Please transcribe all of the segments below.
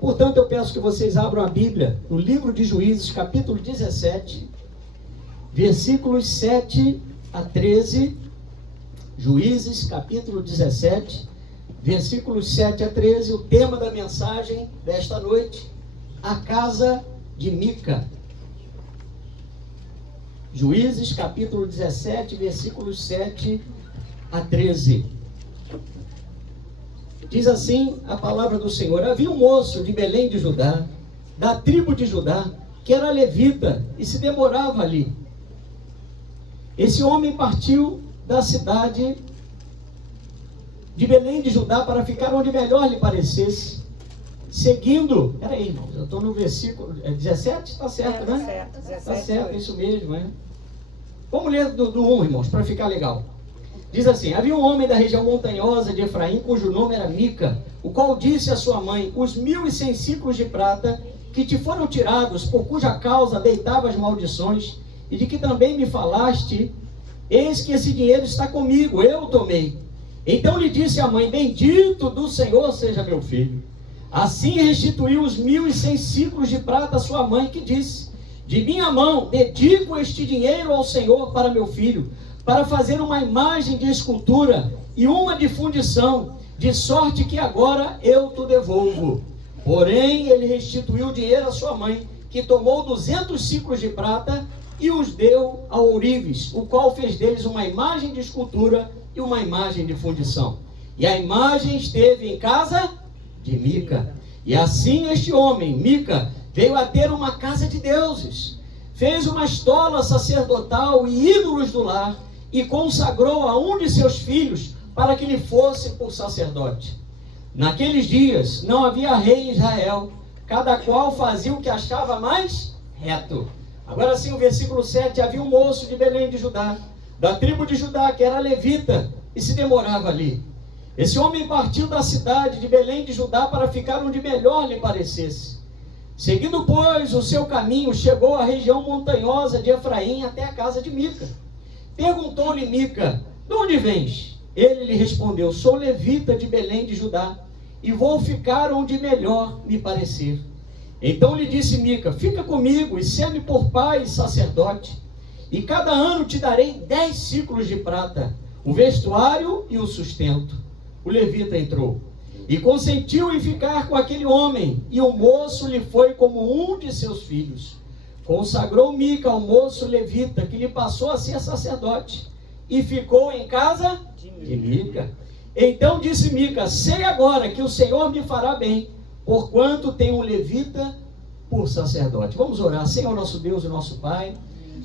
Portanto, eu peço que vocês abram a Bíblia no livro de Juízes, capítulo 17, versículos 7 a 13. Juízes, capítulo 17, versículos 7 a 13. O tema da mensagem desta noite: a casa de Mica. Juízes, capítulo 17, versículos 7 a 13. Diz assim a palavra do Senhor: havia um moço de Belém de Judá, da tribo de Judá, que era levita e se demorava ali. Esse homem partiu da cidade de Belém de Judá para ficar onde melhor lhe parecesse, seguindo... Peraí, irmãos, eu estou no versículo 17? Está certo, né? Está certo, isso mesmo, né? Vamos ler do 1, irmãos, para ficar legal. Diz assim: havia um homem da região montanhosa de Efraim, cujo nome era Mica, o qual disse à sua mãe: os 1.100 ciclos de prata que te foram tirados, por cuja causa deitavas maldições, e de que também me falaste, eis que esse dinheiro está comigo, eu o tomei. Então lhe disse a mãe: bendito do Senhor seja meu filho. Assim restituiu os 1.100 ciclos de prata à sua mãe, que disse: de minha mão dedico este dinheiro ao Senhor para meu filho, para fazer uma imagem de escultura e uma de fundição, de sorte que agora eu te devolvo. Porém, ele restituiu o dinheiro à sua mãe, que tomou 200 ciclos de prata e os deu a ourives, o qual fez deles uma imagem de escultura e uma imagem de fundição. E a imagem esteve em casa de Mica. E assim este homem, Mica, veio a ter uma casa de deuses, fez uma estola sacerdotal e ídolos do lar, e consagrou a um de seus filhos para que lhe fosse por sacerdote. Naqueles dias não havia rei em Israel, cada qual fazia o que achava mais reto. Agora sim, o versículo 7: havia um moço de Belém de Judá, da tribo de Judá, que era levita e se demorava ali. Esse homem partiu da cidade de Belém de Judá para ficar onde melhor lhe parecesse. Seguindo, pois, o seu caminho, chegou à região montanhosa de Efraim até a casa de Mica. Perguntou-lhe Mica: de onde vens? Ele lhe respondeu: sou levita de Belém de Judá, e vou ficar onde melhor me parecer. Então lhe disse Mica: fica comigo e sê-me por pai e sacerdote, e cada ano te darei 10 ciclos de prata, o vestuário e o sustento. O levita entrou e consentiu em ficar com aquele homem, e o moço lhe foi como um de seus filhos. Consagrou Mica ao moço levita, que lhe passou a ser sacerdote, e ficou em casa de Mica. Então disse Mica: sei agora que o Senhor me fará bem, porquanto tem um levita por sacerdote. Vamos orar. Senhor nosso Deus e nosso Pai,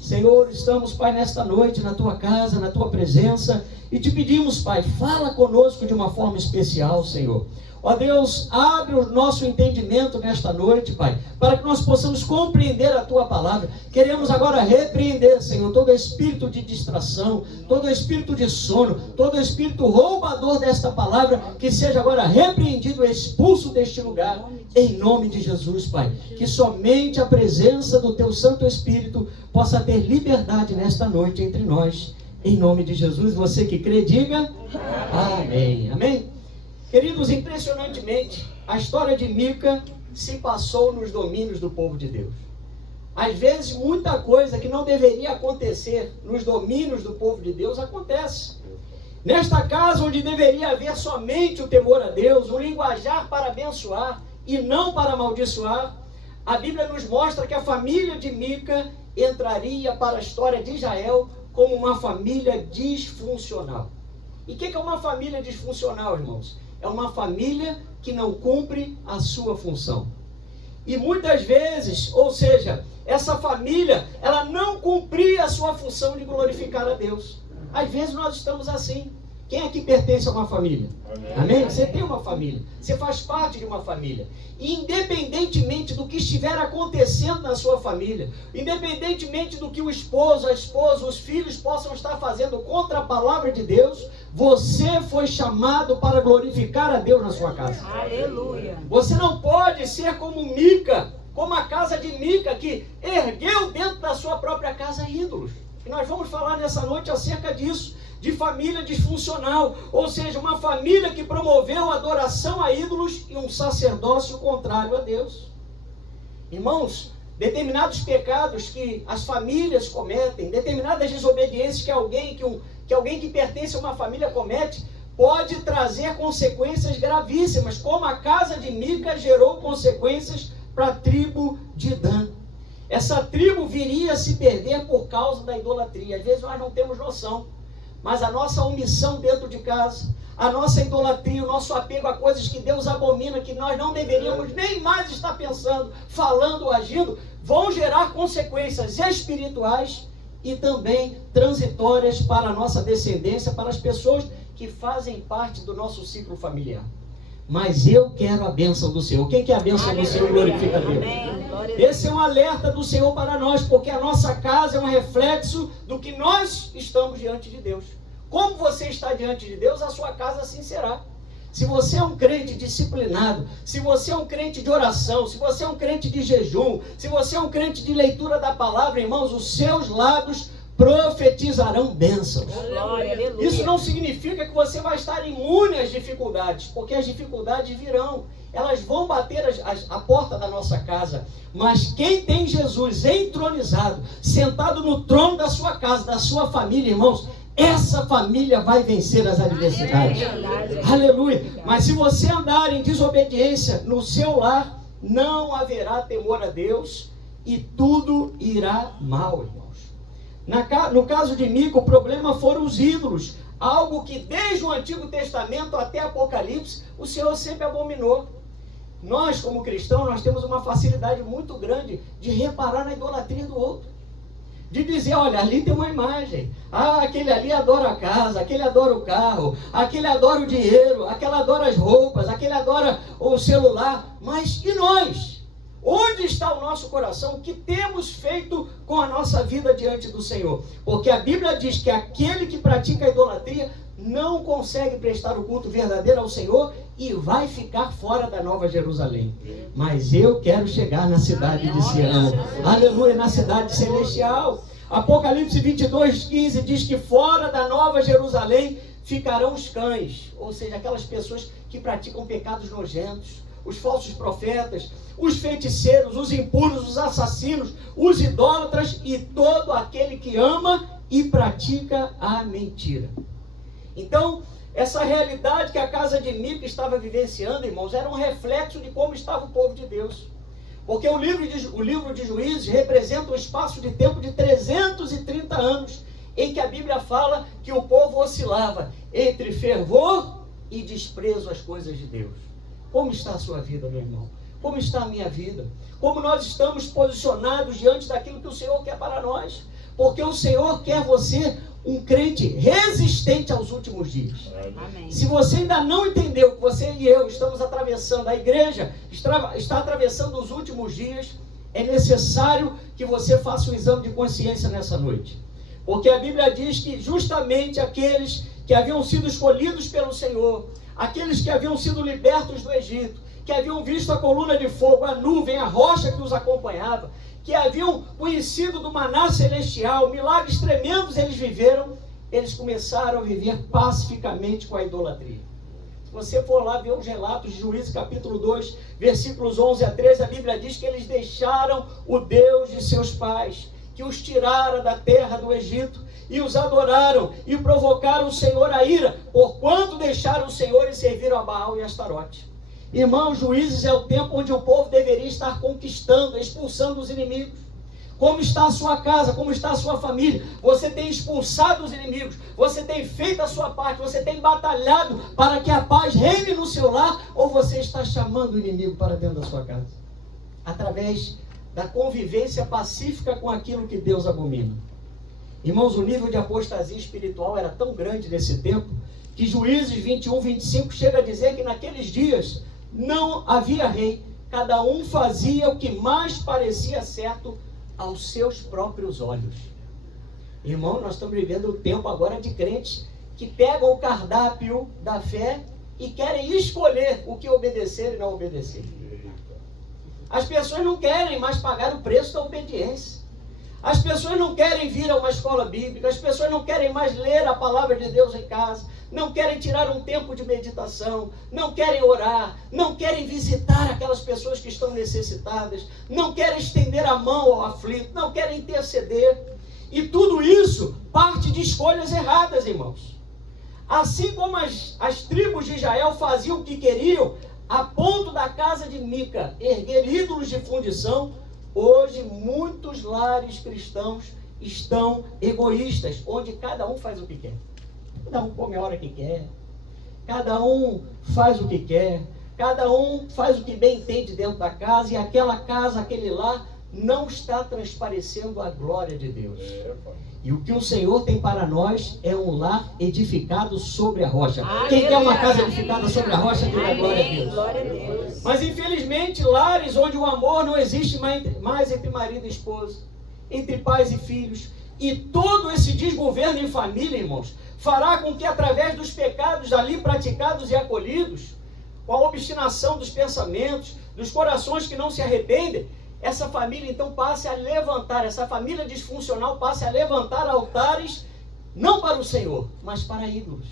Senhor, estamos, Pai, nesta noite na Tua casa, na Tua presença, e te pedimos, Pai, fala conosco de uma forma especial, Senhor. Ó Deus, abre o nosso entendimento nesta noite, Pai, para que nós possamos compreender a Tua palavra. Queremos agora repreender, Senhor, todo espírito de distração, todo espírito de sono, todo espírito roubador desta palavra, que seja agora repreendido e expulso deste lugar, em nome de Jesus, Pai. Que somente a presença do Teu Santo Espírito possa ter liberdade nesta noite entre nós, em nome de Jesus. Você que crê, diga amém. Amém? Queridos, impressionantemente, a história de Mica se passou nos domínios do povo de Deus. Às vezes, muita coisa que não deveria acontecer nos domínios do povo de Deus acontece. Nesta casa, onde deveria haver somente o temor a Deus, um linguajar para abençoar e não para amaldiçoar, a Bíblia nos mostra que a família de Mica entraria para a história de Israel como uma família disfuncional. E o que é uma família disfuncional, irmãos? É uma família que não cumpre a sua função. E muitas vezes, ou seja, essa família, ela não cumpria a sua função de glorificar a Deus. Às vezes nós estamos assim. Quem aqui pertence a uma família? Amém? Você tem uma família. Você faz parte de uma família. E independentemente do que estiver acontecendo na sua família, independentemente do que o esposo, a esposa, os filhos possam estar fazendo contra a palavra de Deus, você foi chamado para glorificar a Deus na sua casa. Aleluia. Você não pode ser como Mica, como a casa de Mica, que ergueu dentro da sua própria casa ídolos. E nós vamos falar nessa noite acerca disso, de família disfuncional, ou seja, uma família que promoveu adoração a ídolos e um sacerdócio contrário a Deus. Irmãos, determinados pecados que as famílias cometem, determinadas desobediências que alguém que pertence a uma família comete, pode trazer consequências gravíssimas, como a casa de Mica gerou consequências para a tribo de Dan. Essa tribo viria a se perder por causa da idolatria. Às vezes nós não temos noção, mas a nossa omissão dentro de casa, a nossa idolatria, o nosso apego a coisas que Deus abomina, que nós não deveríamos nem mais estar pensando, falando ou agindo, vão gerar consequências espirituais e também transitórias para a nossa descendência, para as pessoas que fazem parte do nosso ciclo familiar. Mas eu quero a bênção do Senhor. Quem quer a bênção do Senhor, glorifica a Deus. Esse é um alerta do Senhor para nós, porque a nossa casa é um reflexo do que nós estamos diante de Deus. Como você está diante de Deus, a sua casa assim será. Se você é um crente disciplinado, se você é um crente de oração, se você é um crente de jejum, se você é um crente de leitura da palavra, irmãos, os seus lábios profetizarão bênçãos. Isso não significa que você vai estar imune às dificuldades, porque as dificuldades virão, elas vão bater a porta da nossa casa. Mas quem tem Jesus entronizado, sentado no trono da sua casa, da sua família, irmãos, essa família vai vencer as adversidades. Aleluia. Mas se você andar em desobediência no seu lar, não haverá temor a Deus e tudo irá mal, irmãos. No caso de Mica, o problema foram os ídolos, algo que desde o Antigo Testamento até Apocalipse, o Senhor sempre abominou. Nós, como cristãos, nós temos uma facilidade muito grande de reparar na idolatria do outro. De dizer, olha, ali tem uma imagem. Ah, aquele ali adora a casa, aquele adora o carro, aquele adora o dinheiro, aquele adora as roupas, aquele adora o celular. Mas e nós? Onde está o nosso coração? O que temos feito com a nossa vida diante do Senhor? Porque a Bíblia diz que aquele que pratica a idolatria não consegue prestar o culto verdadeiro ao Senhor e vai ficar fora da Nova Jerusalém. Mas eu quero chegar na cidade de Sião. Aleluia, na cidade celestial. Apocalipse 22:15 diz que fora da Nova Jerusalém ficarão os cães, ou seja, aquelas pessoas que praticam pecados nojentos, os falsos profetas, os feiticeiros, os impuros, os assassinos, os idólatras e todo aquele que ama e pratica a mentira. Então, essa realidade que a casa de Mica estava vivenciando, irmãos, era um reflexo de como estava o povo de Deus. Porque o livro de Juízes representa um espaço de tempo de 330 anos, em que a Bíblia fala que o povo oscilava entre fervor e desprezo às coisas de Deus. Como está a sua vida, meu irmão? Como está a minha vida? Como nós estamos posicionados diante daquilo que o Senhor quer para nós? Porque o Senhor quer você um crente resistente aos últimos dias. Amém. Se você ainda não entendeu que você e eu estamos atravessando, a igreja está atravessando os últimos dias, é necessário que você faça um exame de consciência nessa noite. Porque a Bíblia diz que justamente aqueles que haviam sido escolhidos pelo Senhor, aqueles que haviam sido libertos do Egito, que haviam visto a coluna de fogo, a nuvem, a rocha que os acompanhava, que haviam conhecido do maná celestial, milagres tremendos eles viveram, eles começaram a viver pacificamente com a idolatria. Se você for lá ver os relatos de Juízes capítulo 2, versículos 11 a 13, a Bíblia diz que eles deixaram o Deus de seus pais, que os tirara da terra do Egito, e os adoraram, e provocaram o Senhor a ira, porquanto deixaram o Senhor e serviram a Baal e a Astarote. Irmãos, Juízes é o tempo onde o povo deveria estar conquistando, expulsando os inimigos. Como está a sua casa, como está a sua família? Você tem expulsado os inimigos, você tem feito a sua parte, você tem batalhado para que a paz reine no seu lar, ou você está chamando o inimigo para dentro da sua casa? Através da convivência pacífica com aquilo que Deus abomina. Irmãos, o nível de apostasia espiritual era tão grande nesse tempo, que Juízes 21, 25 chega a dizer que naqueles dias não havia rei, cada um fazia o que mais parecia certo aos seus próprios olhos. Irmão, nós estamos vivendo um tempo agora de crentes que pegam o cardápio da fé e querem escolher o que obedecer e não obedecer. As pessoas não querem mais pagar o preço da obediência. As pessoas não querem vir a uma escola bíblica, as pessoas não querem mais ler a palavra de Deus em casa, não querem tirar um tempo de meditação, não querem orar, não querem visitar aquelas pessoas que estão necessitadas, não querem estender a mão ao aflito, não querem interceder. E tudo isso parte de escolhas erradas, irmãos. Assim como as tribos de Israel faziam o que queriam, a ponto da casa de Mica erguer ídolos de fundição, hoje muitos lares cristãos estão egoístas, onde cada um faz o que quer. Cada um come a hora que quer, cada um faz o que quer, cada um faz o que bem entende dentro da casa, e aquela casa, aquele lar, não está transparecendo a glória de Deus. E o que o Senhor tem para nós é um lar edificado sobre a rocha. Quem quer uma casa edificada sobre a rocha, diga glória a Deus. Glória a Deus. Mas infelizmente, lares onde o amor não existe mais entre marido e esposa, entre pais e filhos, e todo esse desgoverno em família, irmãos, fará com que através dos pecados ali praticados e acolhidos, com a obstinação dos pensamentos, dos corações que não se arrependem, essa família então passe a levantar, essa família disfuncional passe a levantar altares, não para o Senhor, mas para ídolos.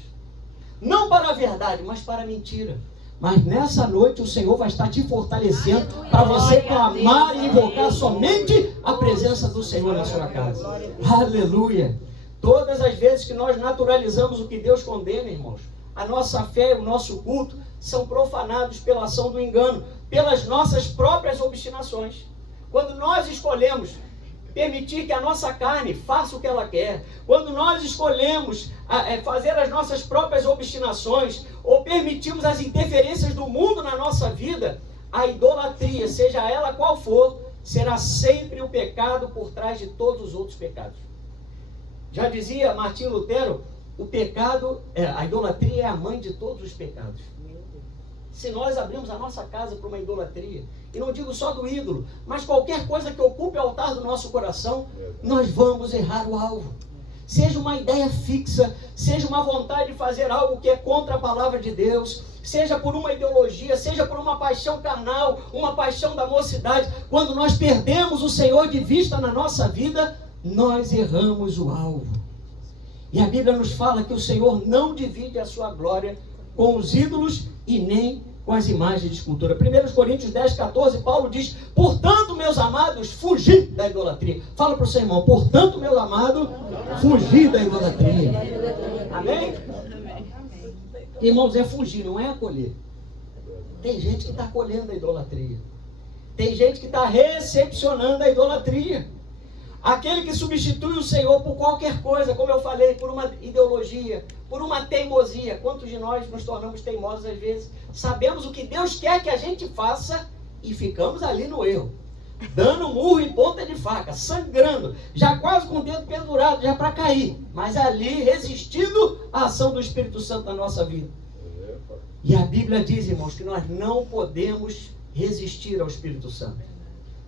Não para a verdade, mas para a mentira. Mas nessa noite o Senhor vai estar te fortalecendo para você clamar e invocar somente a presença do Senhor na sua casa. Aleluia! Todas as vezes que nós naturalizamos o que Deus condena, irmãos, a nossa fé e o nosso culto são profanados pela ação do engano, pelas nossas próprias obstinações. Quando nós escolhemos permitir que a nossa carne faça o que ela quer, quando nós escolhemos fazer as nossas próprias obstinações, ou permitimos as interferências do mundo na nossa vida, a idolatria, seja ela qual for, será sempre o pecado por trás de todos os outros pecados. Já dizia Martim Lutero, o pecado, a idolatria é a mãe de todos os pecados. Se nós abrimos a nossa casa para uma idolatria, e não digo só do ídolo, mas qualquer coisa que ocupe o altar do nosso coração, nós vamos errar o alvo. Seja uma ideia fixa, seja uma vontade de fazer algo que é contra a palavra de Deus, seja por uma ideologia, seja por uma paixão carnal, uma paixão da mocidade, quando nós perdemos o Senhor de vista na nossa vida, nós erramos o alvo. E a Bíblia nos fala que o Senhor não divide a sua glória com os ídolos e nem com as imagens de escultura. 1 Coríntios 10, 14, Paulo diz: portanto, meus amados, fugi da idolatria. Fala para o seu irmão: portanto, meu amado, fugi da idolatria. Amém? Irmãos, é fugir, não é acolher. Tem gente que está acolhendo a idolatria. Tem gente que está recepcionando a idolatria. Aquele que substitui o Senhor por qualquer coisa, como eu falei, por uma ideologia, por uma teimosia. Quantos de nós nos tornamos teimosos às vezes? Sabemos o que Deus quer que a gente faça e ficamos ali no erro. Dando murro em ponta de faca, sangrando, já quase com o dedo pendurado, já para cair. Mas ali resistindo à ação do Espírito Santo na nossa vida. E a Bíblia diz, irmãos, que nós não podemos resistir ao Espírito Santo.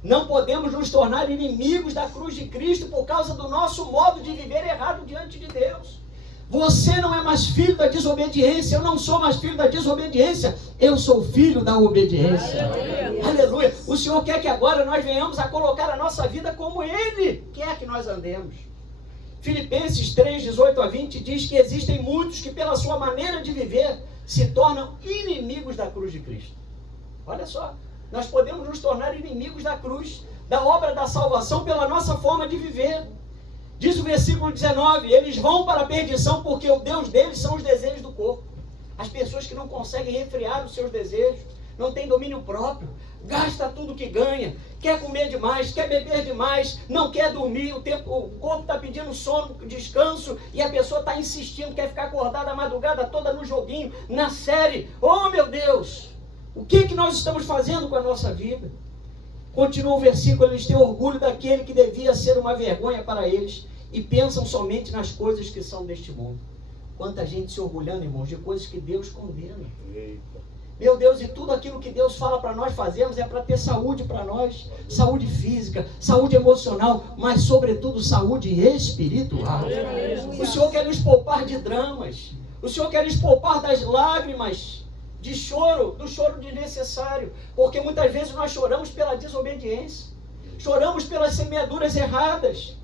Não podemos nos tornar inimigos da cruz de Cristo por causa do nosso modo de viver errado diante de Deus. Você não é mais filho da desobediência, eu não sou mais filho da desobediência, eu sou filho da obediência. Aleluia! O Senhor quer que agora nós venhamos a colocar a nossa vida como Ele quer que nós andemos. Filipenses 3, 18 a 20 diz que existem muitos que pela sua maneira de viver se tornam inimigos da cruz de Cristo. Olha só. Nós podemos nos tornar inimigos da cruz, da obra da salvação, pela nossa forma de viver. Diz o versículo 19, eles vão para a perdição porque o Deus deles são os desejos do corpo. As pessoas que não conseguem refrear os seus desejos, não têm domínio próprio, gasta tudo que ganha, quer comer demais, quer beber demais, não quer dormir, o corpo está pedindo sono, descanso, e a pessoa está insistindo, quer ficar acordada a madrugada toda no joguinho, na série. Oh, meu Deus! O que nós estamos fazendo com a nossa vida? Continua o versículo, eles têm orgulho daquele que devia ser uma vergonha para eles e pensam somente nas coisas que são deste mundo. Quanta gente se orgulhando, irmãos, de coisas que Deus condena. Meu Deus, e tudo aquilo que Deus fala para nós fazermos é para ter saúde para nós, saúde física, saúde emocional, mas sobretudo saúde espiritual. O Senhor quer nos poupar de dramas, o Senhor quer nos poupar das lágrimas, de choro, do choro desnecessário, porque muitas vezes nós choramos pela desobediência. choramos pelas semeaduras erradas.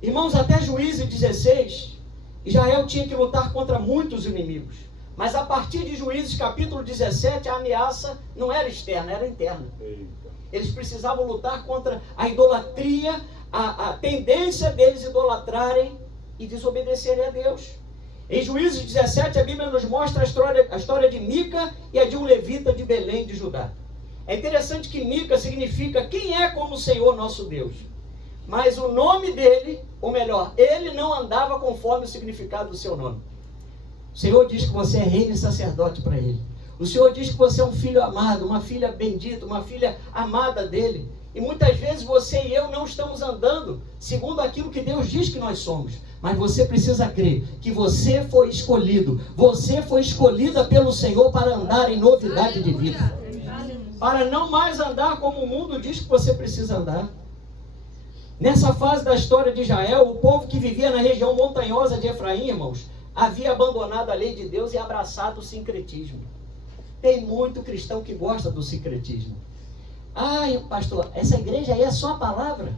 Irmãos, até Juízes 16, Israel tinha que lutar contra muitos inimigos. Mas a partir de Juízes capítulo 17, a ameaça não era externa, era interna. Eles precisavam lutar contra a idolatria, a tendência deles idolatrarem e desobedecerem a Deus. Em Juízes 17, a Bíblia nos mostra a história de Mica e a de um levita de Belém de Judá. É interessante que Mica significa quem é como o Senhor nosso Deus. Mas o nome dele, ou melhor, ele não andava conforme o significado do seu nome. O Senhor diz que você é rei e sacerdote para ele. O Senhor diz que você é um filho amado, uma filha bendita, uma filha amada dele. E muitas vezes você e eu não estamos andando segundo aquilo que Deus diz que nós somos. Mas você precisa crer que você foi escolhido. Você foi escolhida pelo Senhor para andar em novidade de vida. Para não mais andar como o mundo diz que você precisa andar. Nessa fase da história de Israel, o povo que vivia na região montanhosa de Efraim, irmãos, havia abandonado a lei de Deus e abraçado o sincretismo. Tem muito cristão que gosta do sincretismo. Ai, pastor, essa igreja aí é só a palavra?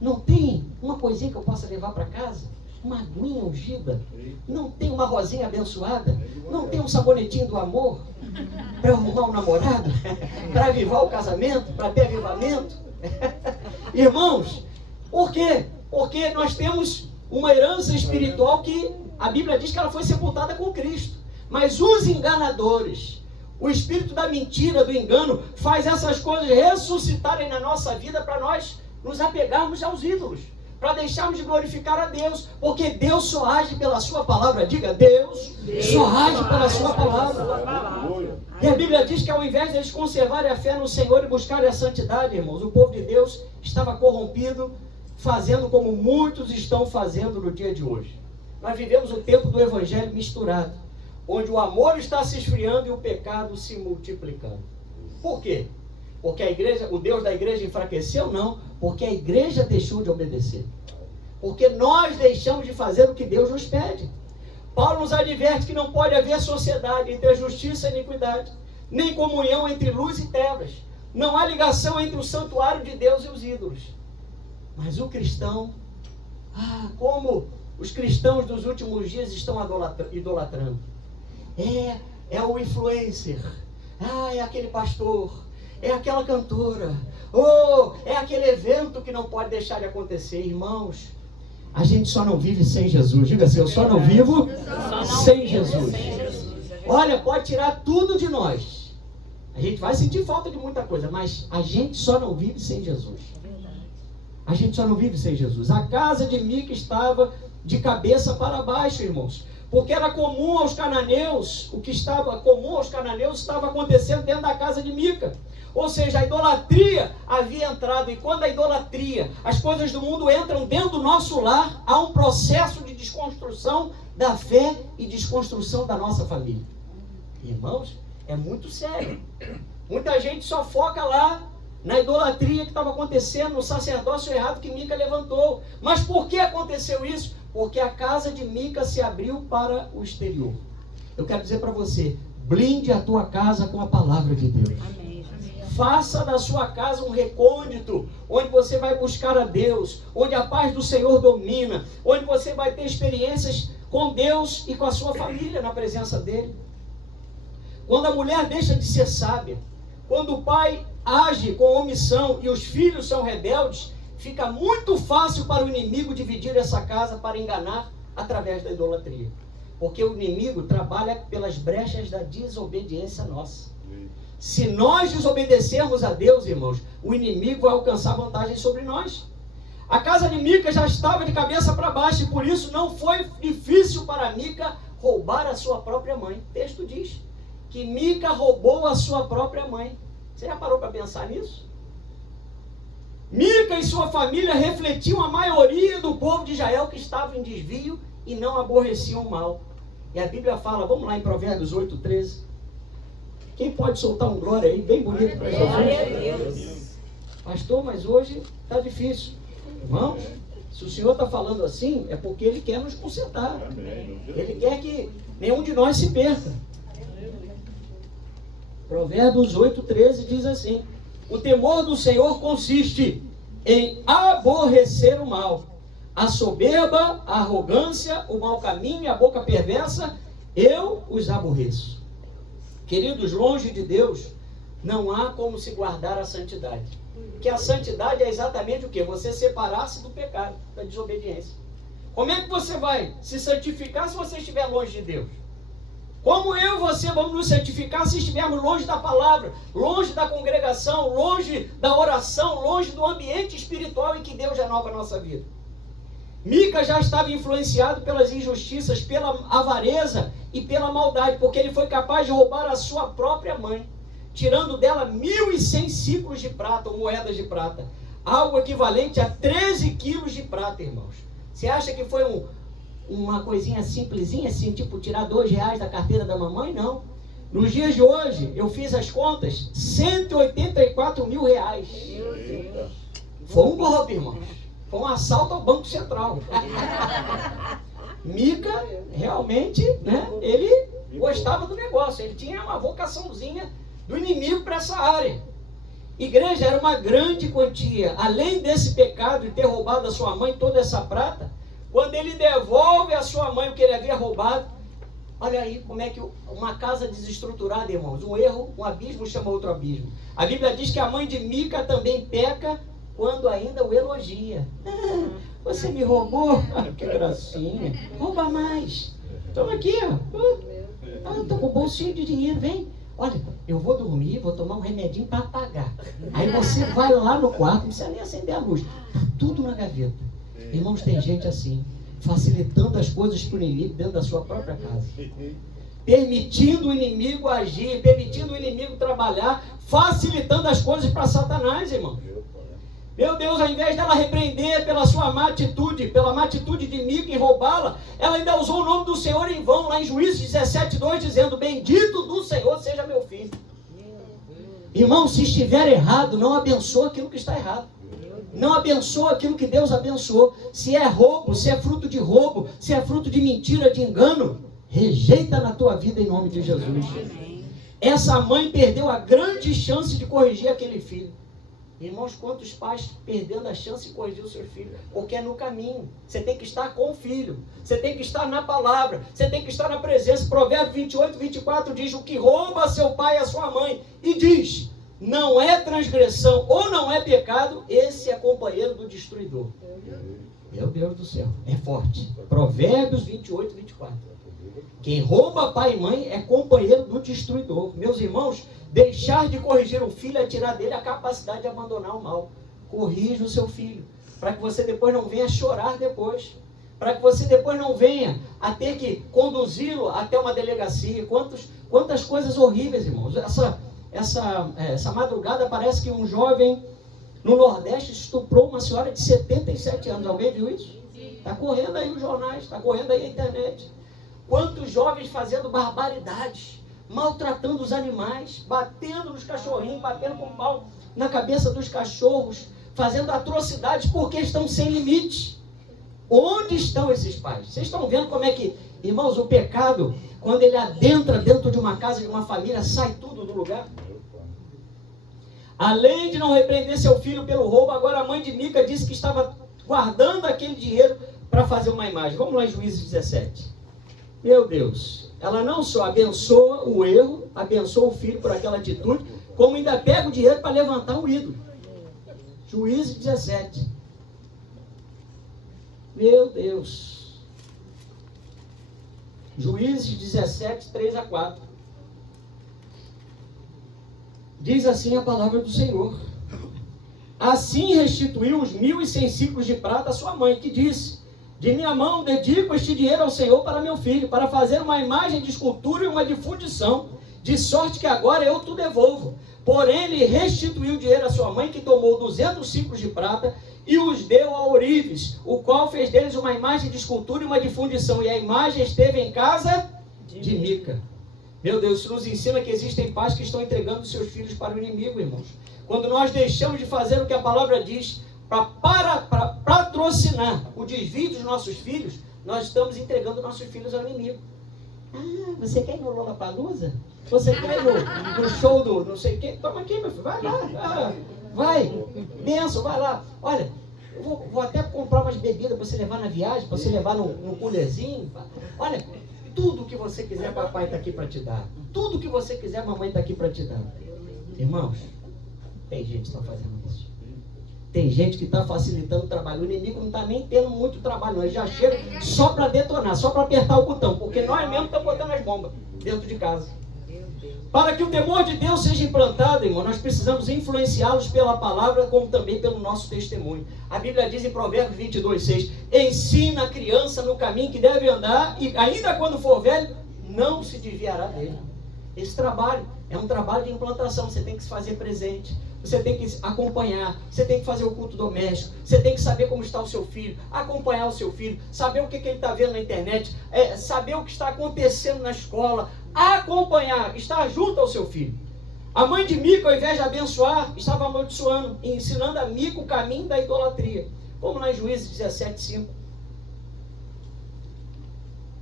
Não tem uma coisinha que eu possa levar para casa? Uma aguinha ungida? Não tem uma rosinha abençoada? Não tem um sabonetinho do amor? Para arrumar um namorado? Para avivar o casamento? Para ter avivamento? Irmãos, por quê? Porque nós temos uma herança espiritual que a Bíblia diz que ela foi sepultada com Cristo. Mas os enganadores, o espírito da mentira, do engano, faz essas coisas ressuscitarem na nossa vida para nós nos apegarmos aos ídolos, para deixarmos de glorificar a Deus, porque Deus só age pela sua palavra. Diga, Deus só age pela sua palavra. E a Bíblia diz que ao invés de eles conservarem a fé no Senhor e buscarem a santidade, irmãos, o povo de Deus estava corrompido, fazendo como muitos estão fazendo no dia de hoje. Nós vivemos o tempo do evangelho misturado, onde o amor está se esfriando e o pecado se multiplicando. Por quê? Porque a igreja, o Deus da igreja enfraqueceu? Não, porque a igreja deixou de obedecer. Porque nós deixamos de fazer o que Deus nos pede. Paulo nos adverte que não pode haver sociedade entre a justiça e a iniquidade, nem comunhão entre luz e trevas. Não há ligação entre o santuário de Deus e os ídolos. Mas o cristão, como os cristãos dos últimos dias estão idolatrando. É o influencer, é aquele pastor, é aquela cantora, é aquele evento que não pode deixar de acontecer. Irmãos, a gente só não vive sem Jesus. Diga assim, eu só não vivo sem Jesus. Olha, pode tirar tudo de nós. A gente vai sentir falta de muita coisa, mas a gente só não vive sem Jesus. A gente só não vive sem Jesus. A casa de Mica estava de cabeça para baixo, irmãos. Porque era comum aos cananeus, o que estava comum aos cananeus estava acontecendo dentro da casa de Mica. Ou seja, a idolatria havia entrado. E quando a idolatria, as coisas do mundo entram dentro do nosso lar, há um processo de desconstrução da fé e desconstrução da nossa família. Irmãos, é muito sério. Muita gente só foca lá na idolatria que estava acontecendo, no sacerdócio errado que Mica levantou. Mas por que aconteceu isso? Porque a casa de Mica se abriu para o exterior. Eu quero dizer para você, blinde a tua casa com a palavra de Deus. Amém. Faça da sua casa um recôndito, onde você vai buscar a Deus, onde a paz do Senhor domina, onde você vai ter experiências com Deus e com a sua família na presença dEle. Quando a mulher deixa de ser sábia, quando o pai age com omissão e os filhos são rebeldes, fica muito fácil para o inimigo dividir essa casa para enganar através da idolatria. Porque o inimigo trabalha pelas brechas da desobediência nossa. Se nós desobedecermos a Deus, irmãos, o inimigo vai alcançar vantagem sobre nós. A casa de Mica já estava de cabeça para baixo e por isso não foi difícil para Mica roubar a sua própria mãe. O texto diz que Mica roubou a sua própria mãe. Você já parou para pensar nisso? Mica e sua família refletiam a maioria do povo de Israel que estava em desvio e não aborreciam o mal. E a Bíblia fala, vamos lá em Provérbios 8:13. Quem pode soltar um glória aí, bem bonito para Jesus? Pastor, mas hoje está difícil. Irmãos, se o Senhor está falando assim, é porque Ele quer nos consertar. Ele quer que nenhum de nós se perca. Provérbios 8:13 diz assim: o temor do Senhor consiste em aborrecer o mal. A soberba, a arrogância, o mau caminho e a boca perversa, eu os aborreço. Queridos, longe de Deus, não há como se guardar a santidade. Porque a santidade é exatamente o quê? Você separar-se do pecado, da desobediência. Como é que você vai se santificar se você estiver longe de Deus? Como eu e você vamos nos santificar se estivermos longe da palavra, longe da congregação, longe da oração, longe do ambiente espiritual em que Deus renova a nossa vida? Mica já estava influenciado pelas injustiças, pela avareza e pela maldade, porque ele foi capaz de roubar a sua própria mãe, tirando dela 1.100 ciclos de prata, ou moedas de prata, algo equivalente a 13 quilos de prata, irmãos. Você acha que foi uma coisinha simplesinha, assim, tipo tirar R$2 da carteira da mamãe? Não. Nos dias de hoje, eu fiz as contas, R$184 mil. Foi um golpe, irmãos. Foi um assalto ao Banco Central. Mica, realmente, né, ele gostava do negócio. Ele tinha uma vocaçãozinha do inimigo para essa área. Igreja, era uma grande quantia. Além desse pecado de ter roubado a sua mãe toda essa prata, quando ele devolve a sua mãe o que ele havia roubado, olha aí como é que uma casa desestruturada, irmãos, um erro, um abismo chama outro abismo. A Bíblia diz que a mãe de Mica também peca quando ainda o elogia. Você me roubou? Que gracinha. Rouba mais. Toma aqui, ó. Estou com o bolso cheio de dinheiro, vem. Olha, eu vou dormir, vou tomar um remedinho para apagar. Aí você vai lá no quarto, não precisa nem acender a luz. Tá tudo na gaveta. Irmãos, tem gente assim, facilitando as coisas para o inimigo dentro da sua própria casa. Permitindo o inimigo agir, permitindo o inimigo trabalhar, facilitando as coisas para Satanás, irmão. Meu Deus, ao invés dela repreender pela sua má atitude, pela má atitude de Mica em roubá-la, ela ainda usou o nome do Senhor em vão, lá em Juízes 17:2, dizendo: bendito do Senhor seja meu filho. Irmão, se estiver errado, não abençoa aquilo que está errado. Não abençoa aquilo que Deus abençoou. Se é roubo, se é fruto de roubo, se é fruto de mentira, de engano, rejeita na tua vida em nome de Jesus. Essa mãe perdeu a grande chance de corrigir aquele filho. Irmãos, quantos pais perdendo a chance de corrigir o seu filho? Porque é no caminho. Você tem que estar com o filho. Você tem que estar na palavra. Você tem que estar na presença. Provérbios 28:24 diz: o que rouba seu pai e a sua mãe. E diz: não é transgressão ou não é pecado, esse é companheiro do destruidor. Meu Deus do céu, é forte. Provérbios 28:24. Quem rouba pai e mãe é companheiro do destruidor. Meus irmãos, deixar de corrigir o filho é tirar dele a capacidade de abandonar o mal. Corrija o seu filho, para que você depois não venha chorar depois. Para que você depois não venha a ter que conduzi-lo até uma delegacia. Quantas coisas horríveis, irmãos. Essa madrugada parece que um jovem no Nordeste estuprou uma senhora de 77 anos. Alguém viu isso? Está correndo aí os jornais, está correndo aí a internet. Quantos jovens fazendo barbaridades, maltratando os animais, batendo nos cachorrinhos, batendo com pau na cabeça dos cachorros, fazendo atrocidades porque estão sem limite. Onde estão esses pais? Vocês estão vendo como é que, irmãos, o pecado, quando ele adentra dentro de uma casa, de uma família, sai tudo do lugar? Além de não repreender seu filho pelo roubo, agora a mãe de Mica disse que estava guardando aquele dinheiro para fazer uma imagem. Vamos lá em Juízes 17. Meu Deus, ela não só abençoa o erro, abençoa o filho por aquela atitude, como ainda pega o dinheiro para levantar o ídolo. Juízes 17. Meu Deus. Juízes 17, 3-4. Diz assim a palavra do Senhor: assim restituiu os 1.100 ciclos de prata à sua mãe, que disse: de minha mão dedico este dinheiro ao Senhor para meu filho, para fazer uma imagem de escultura e uma de fundição, de sorte que agora eu te devolvo. Porém, ele restituiu o dinheiro à sua mãe, que tomou 200 ciclos de prata e os deu a Orives, o qual fez deles uma imagem de escultura e uma de fundição, e a imagem esteve em casa de Mica. Meu Deus, isso nos ensina que existem pais que estão entregando seus filhos para o inimigo, irmãos. Quando nós deixamos de fazer o que a palavra diz, para patrocinar o desvio dos nossos filhos, nós estamos entregando nossos filhos ao inimigo. Ah, você quer ir no Lollapalooza? Você quer ir no show do não sei quem? Toma aqui, meu filho, vai lá. Vai, benção, vai lá. Olha, eu vou até comprar umas bebidas para você levar na viagem, para você levar no coolerzinho. Olha, tudo que você quiser, papai está aqui para te dar. Tudo que você quiser, mamãe está aqui para te dar. Irmãos, tem gente que está fazendo isso. Tem gente que está facilitando o trabalho. O inimigo não está nem tendo muito trabalho, não. Ele já chega só para detonar, só para apertar o botão, porque nós mesmos estamos botando as bombas dentro de casa. Para que o temor de Deus seja implantado, irmão, nós precisamos influenciá-los pela palavra, como também pelo nosso testemunho. A Bíblia diz em Provérbios 22:6, ensina a criança no caminho que deve andar, e ainda quando for velho, não se desviará dele. Esse trabalho é um trabalho de implantação. Você tem que se fazer presente, você tem que acompanhar, você tem que fazer o culto doméstico, você tem que saber como está o seu filho, acompanhar o seu filho, saber o que ele está vendo na internet, saber o que está acontecendo na escola, acompanhar, estar junto ao seu filho. A mãe de Mica, ao invés de abençoar, estava amaldiçoando, ensinando a Mica o caminho da idolatria, como lá em Juízes 17:5.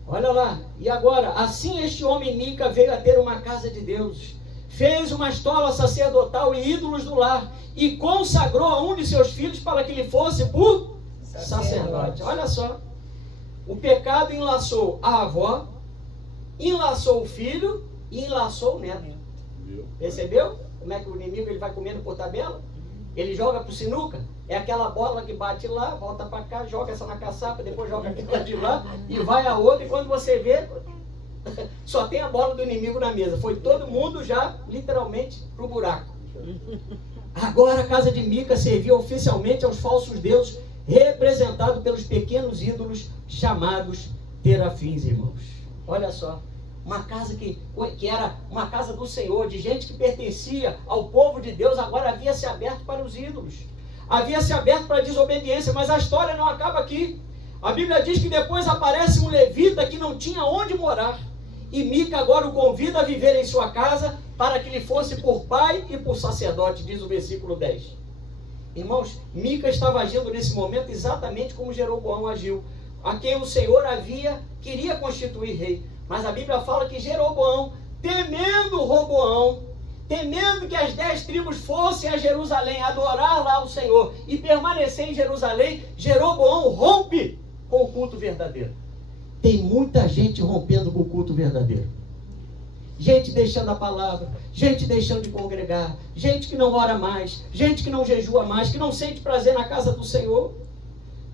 Olha lá, e agora, assim este homem Mica veio a ter uma casa de Deus, fez uma estola sacerdotal e ídolos do lar, e consagrou a um de seus filhos para que ele fosse por sacerdote. Olha só, o pecado enlaçou a avó, enlaçou o filho e enlaçou o neto. Percebeu? Como é que o inimigo ele vai comendo por tabela? Ele joga para o sinuca, é aquela bola que bate lá, volta para cá, joga essa na caçapa, depois joga aquela de lá e vai a outra, e quando você vê, só tem a bola do inimigo na mesa. Foi todo mundo já, literalmente, para o buraco. Agora a casa de Mica servia oficialmente aos falsos deuses, representado pelos pequenos ídolos chamados terafins, irmãos. Olha só, uma casa que era uma casa do Senhor, de gente que pertencia ao povo de Deus, agora havia se aberto para os ídolos, havia se aberto para a desobediência. Mas a história não acaba aqui. A Bíblia diz que depois aparece um levita que não tinha onde morar, e Mica agora o convida a viver em sua casa, para que ele fosse por pai e por sacerdote, diz o versículo 10. Irmãos, Mica estava agindo nesse momento exatamente como Jeroboão agiu, a quem o Senhor queria constituir rei. Mas a Bíblia fala que Jeroboão, temendo Roboão, temendo que as 10 tribos fossem a Jerusalém adorar lá o Senhor e permanecer em Jerusalém, Jeroboão rompe com o culto verdadeiro. Tem muita gente rompendo com o culto verdadeiro. Gente deixando a palavra, gente deixando de congregar, gente que não ora mais, gente que não jejua mais, que não sente prazer na casa do Senhor.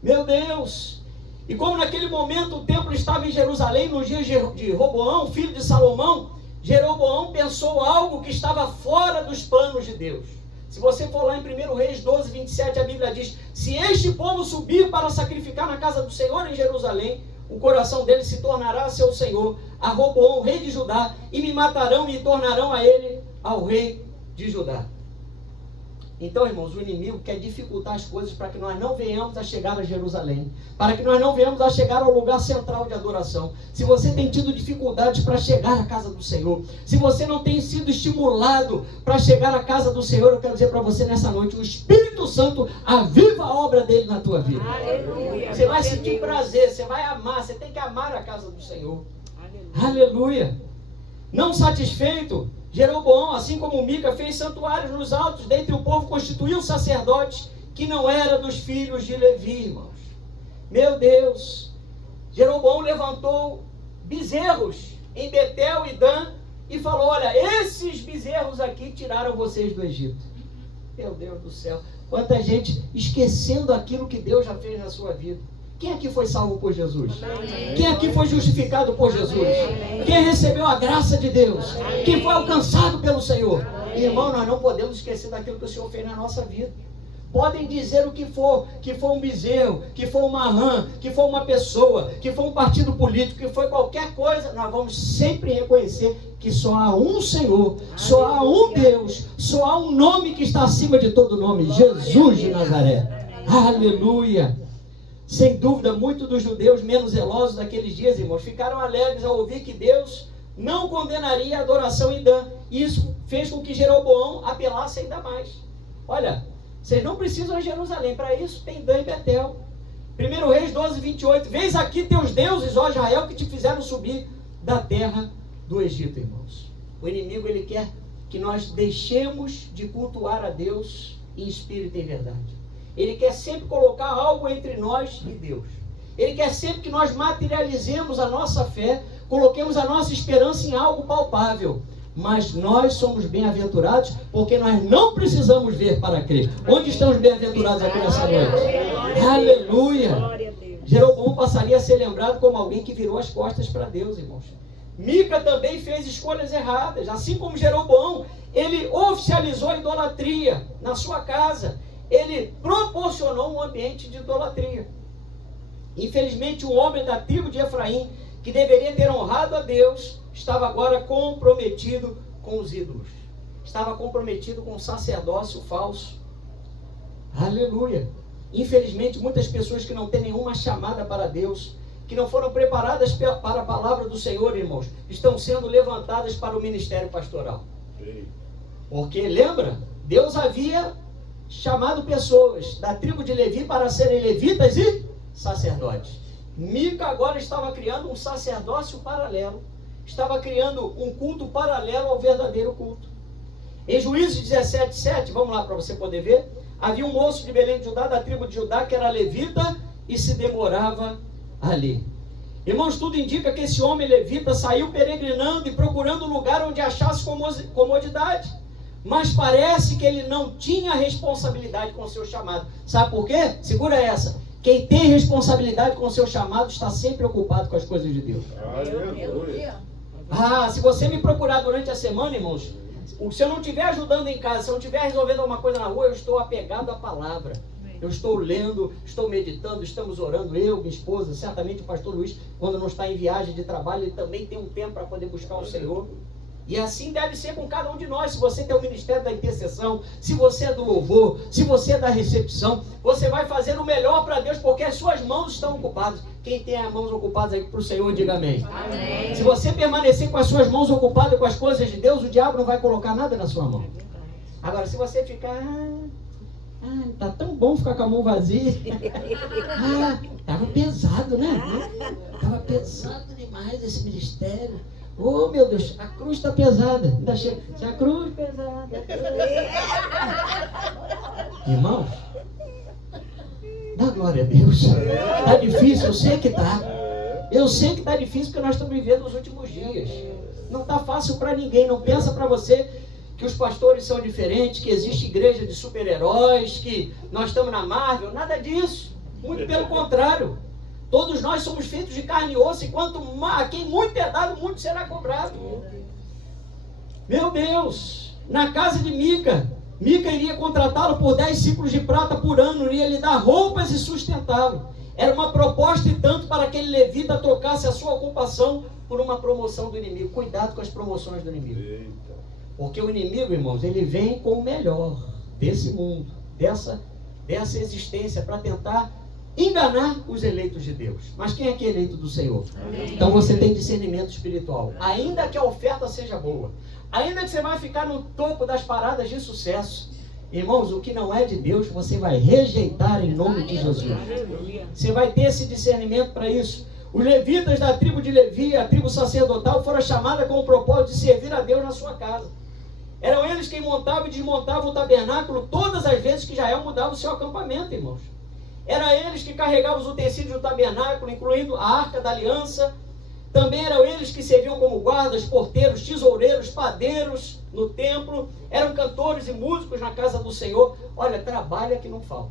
Meu Deus! E como naquele momento o templo estava em Jerusalém, nos dias de Roboão, filho de Salomão, Jeroboão pensou algo que estava fora dos planos de Deus. Se você for lá em 1 Reis 12:27, a Bíblia diz: se este povo subir para sacrificar na casa do Senhor em Jerusalém, o coração dele se tornará seu senhor, a Roboão, rei de Judá, e me matarão e tornarão a ele ao rei de Judá. Então, irmãos, o inimigo quer dificultar as coisas para que nós não venhamos a chegar a Jerusalém, para que nós não venhamos a chegar ao lugar central de adoração. Se você tem tido dificuldades para chegar à casa do Senhor, se você não tem sido estimulado para chegar à casa do Senhor, eu quero dizer para você nessa noite, o Espírito Santo aviva a obra dele na tua vida. Aleluia. Você vai sentir prazer, você vai amar, você tem que amar a casa do Senhor. Aleluia. Aleluia. Não satisfeito, Jeroboão, assim como Mica, fez santuários nos altos, dentre o povo constituiu sacerdotes que não era dos filhos de Levi, irmãos. Meu Deus! Jeroboão levantou bezerros em Betel e Dan e falou: olha, esses bezerros aqui tiraram vocês do Egito. Meu Deus do céu! Quanta gente esquecendo aquilo que Deus já fez na sua vida. Quem aqui foi salvo por Jesus? Amém. Quem aqui foi justificado por Jesus? Amém. Quem recebeu a graça de Deus? Amém. Quem foi alcançado pelo Senhor? Amém. Irmão, nós não podemos esquecer daquilo que o Senhor fez na nossa vida. Podem dizer o que for um bezerro, que for uma rã, que for uma pessoa, que for um partido político, que foi qualquer coisa, nós vamos sempre reconhecer que só há um Senhor, só há um Deus, só há um nome que está acima de todo nome, Jesus de Nazaré. Aleluia! Sem dúvida, muitos dos judeus menos zelosos daqueles dias, irmãos, ficaram alegres ao ouvir que Deus não condenaria a adoração em Dan. E isso fez com que Jeroboão apelasse ainda mais. Olha, vocês não precisam ir a Jerusalém, para isso tem Dan e Betel. 1 Reis 12:28, vês aqui teus deuses, ó Israel, que te fizeram subir da terra do Egito, irmãos. O inimigo, ele quer que nós deixemos de cultuar a Deus em espírito e em verdade. Ele quer sempre colocar algo entre nós e Deus. Ele quer sempre que nós materializemos a nossa fé, coloquemos a nossa esperança em algo palpável. Mas nós somos bem-aventurados porque nós não precisamos ver para crer. Onde estão os bem-aventurados aqui nessa noite? Aleluia! Jeroboão passaria a ser lembrado como alguém que virou as costas para Deus, irmãos. Mica também fez escolhas erradas. Assim como Jeroboão, ele oficializou a idolatria na sua casa. Ele proporcionou um ambiente de idolatria. Infelizmente, um homem da tribo de Efraim, que deveria ter honrado a Deus, estava agora comprometido com os ídolos. Estava comprometido com o sacerdócio falso. Aleluia! Infelizmente, muitas pessoas que não têm nenhuma chamada para Deus, que não foram preparadas para a palavra do Senhor, irmãos, estão sendo levantadas para o ministério pastoral. Porque, lembra? Deus havia chamado pessoas da tribo de Levi para serem levitas e sacerdotes. Mica agora estava criando um sacerdócio paralelo. Estava criando um culto paralelo ao verdadeiro culto. Em Juízes 17:7, vamos lá para você poder ver. Havia um moço de Belém de Judá, da tribo de Judá, que era levita e se demorava ali. Irmãos, tudo indica que esse homem levita saiu peregrinando e procurando um lugar onde achasse comodidade. Mas parece que ele não tinha responsabilidade com o seu chamado. Sabe por quê? Segura essa. Quem tem responsabilidade com o seu chamado está sempre ocupado com as coisas de Deus. Se você me procurar durante a semana, irmãos, se eu não estiver ajudando em casa, se eu não estiver resolvendo alguma coisa na rua, eu estou apegado à palavra. Eu estou lendo, estou meditando, estamos orando, eu, minha esposa, certamente o pastor Luiz, quando não está em viagem de trabalho, ele também tem um tempo para poder buscar o Senhor. E assim deve ser com cada um de nós. Se você tem o ministério da intercessão, se você é do louvor, se você é da recepção, você vai fazer o melhor para Deus, porque as suas mãos estão ocupadas. Quem tem as mãos ocupadas aqui para o Senhor, diga amém. Amém. Se você permanecer com as suas mãos ocupadas com as coisas de Deus, o diabo não vai colocar nada na sua mão. Agora, se você ficar... tá tão bom ficar com a mão vazia. Tava pesado, né? Tava pesado demais esse ministério. Oh, meu Deus, a cruz está pesada. Ainda chega. Se a cruz pesada. Irmãos, dá glória a Deus. Está difícil, eu sei que está. Eu sei que está difícil porque nós estamos vivendo os últimos dias. Não está fácil para ninguém. Não pensa para você que os pastores são diferentes, que existe igreja de super-heróis, que nós estamos na Marvel. Nada disso. Muito pelo contrário. Todos nós somos feitos de carne e osso, e a quem muito é dado, muito será cobrado. Meu Deus! Na casa de Mica, Mica iria contratá-lo por 10 ciclos de prata por ano, iria lhe dar roupas e sustentá-lo. Era uma proposta e tanto para aquele levita trocasse a sua ocupação por uma promoção do inimigo. Cuidado com as promoções do inimigo. Porque o inimigo, irmãos, ele vem com o melhor desse mundo, dessa existência, para tentar enganar os eleitos de Deus. Mas quem é que é eleito do Senhor? Amém. Então você tem discernimento espiritual. Ainda que a oferta seja boa, ainda que você vai ficar no topo das paradas de sucesso, irmãos, o que não é de Deus, você vai rejeitar em nome de Jesus. Você vai ter esse discernimento para isso. Os levitas da tribo de Levi, a tribo sacerdotal, foram chamadas com o propósito de servir a Deus na sua casa. Eram eles quem montavam e desmontavam o tabernáculo todas as vezes que Israel mudava o seu acampamento, irmãos. Eram eles que carregavam os utensílios do tabernáculo, incluindo a arca da aliança. Também eram eles que serviam como guardas, porteiros, tesoureiros, padeiros no templo. Eram cantores e músicos na casa do Senhor. Olha, trabalho é que não falta.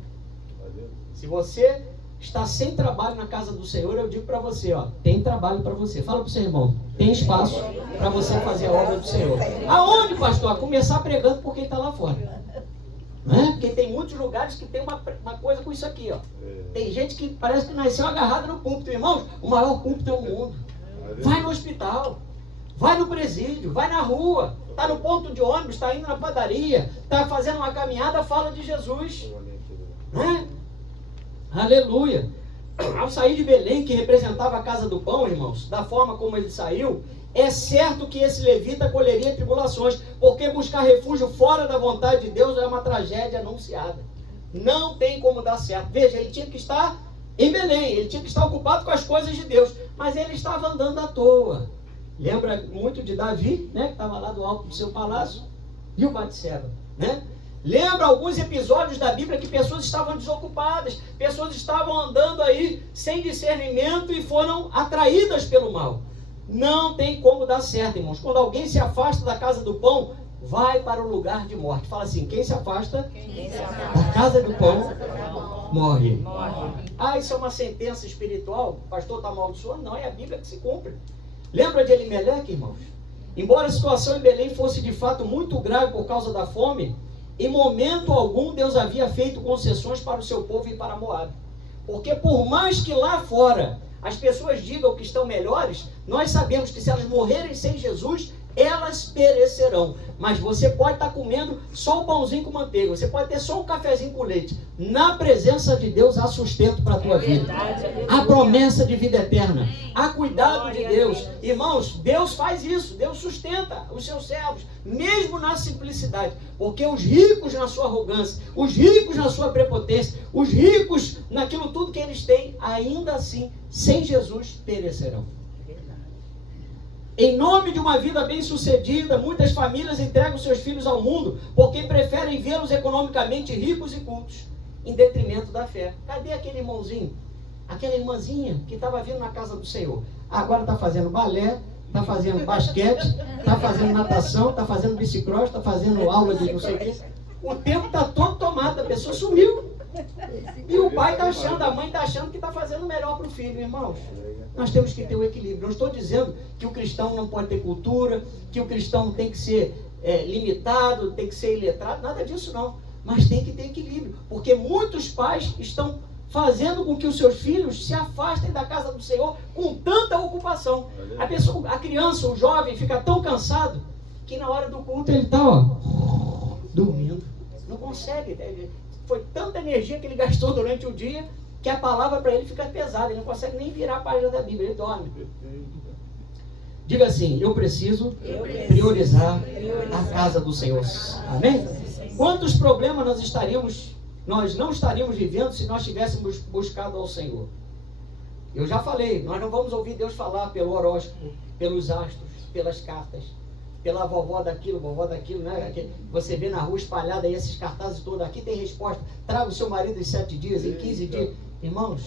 Se você está sem trabalho na casa do Senhor, eu digo para você, tem trabalho para você. Fala para o seu irmão, tem espaço para você fazer a obra do Senhor. Aonde, pastor? A começar pregando por quem está lá fora. Não é? Porque tem muitos lugares que tem uma coisa com isso aqui, Tem gente que parece que nasceu agarrada no púlpito. Irmãos, o maior púlpito é o mundo. Vai no hospital, vai no presídio, vai na rua, está no ponto de ônibus, está indo na padaria, está fazendo uma caminhada, fala de Jesus. Não é? Aleluia. Ao sair de Belém, que representava a casa do pão, irmãos, da forma como ele saiu, é certo que esse levita colheria tribulações, porque buscar refúgio fora da vontade de Deus é uma tragédia anunciada. Não tem como dar certo. Veja, ele tinha que estar em Belém, ele tinha que estar ocupado com as coisas de Deus, mas ele estava andando à toa. Lembra muito de Davi, né, que estava lá do alto do seu palácio, viu Batseba, né? Lembra alguns episódios da Bíblia que pessoas estavam desocupadas, pessoas estavam andando aí sem discernimento e foram atraídas pelo mal. Não tem como dar certo, irmãos. Quando alguém se afasta da casa do pão, vai para o lugar de morte. Fala assim, quem se afasta da casa do pão, morre. Ah, isso é uma sentença espiritual? O pastor está amaldiçoando? Não, é a Bíblia que se cumpre. Lembra de Elimeleque, irmãos? Embora a situação em Belém fosse de fato muito grave por causa da fome, em momento algum Deus havia feito concessões para o seu povo e para Moabe. Porque por mais que lá fora as pessoas digam que estão melhores, nós sabemos que se elas morrerem sem Jesus, elas perecerão. Mas você pode estar comendo só o pãozinho com manteiga, você pode ter só um cafezinho com leite. Na presença de Deus há sustento para a tua vida, há promessa de vida eterna, há cuidado de Deus. Irmãos, Deus faz isso, Deus sustenta os seus servos, mesmo na simplicidade. Porque os ricos na sua arrogância, os ricos na sua prepotência, os ricos naquilo tudo que eles têm, ainda assim, sem Jesus, perecerão. Em nome de uma vida bem-sucedida, muitas famílias entregam seus filhos ao mundo porque preferem vê-los economicamente ricos e cultos, em detrimento da fé. Cadê aquele irmãozinho, aquela irmãzinha que estava vindo na casa do Senhor? Agora está fazendo balé, está fazendo basquete, está fazendo natação, está fazendo bicicross, está fazendo aula de não sei o quê. O tempo está todo tomado, a pessoa sumiu. E o pai está achando, a mãe está achando que está fazendo melhor para o filho, irmãos. Nós temos que ter o equilíbrio. Não estou dizendo que o cristão não pode ter cultura, que o cristão tem que ser limitado, tem que ser iletrado, nada disso não. Mas tem que ter equilíbrio, porque muitos pais estão fazendo com que os seus filhos se afastem da casa do Senhor com tanta ocupação. A criança, o jovem, fica tão cansado que na hora do culto ele está dormindo. Não consegue. Foi tanta energia que ele gastou durante o dia que a palavra para ele fica pesada. Ele não consegue nem virar a página da Bíblia, ele dorme. Diga assim, eu preciso priorizar a casa do Senhor. Amém? Quantos problemas nós não estaríamos vivendo se nós tivéssemos buscado ao Senhor? Eu já falei, nós não vamos ouvir Deus falar pelo horóscopo, pelos astros, pelas cartas, pela vovó daquilo, né? Você vê na rua espalhada aí esses cartazes todos, aqui tem resposta, traga o seu marido em 7 dias, em 15 dias. Irmãos,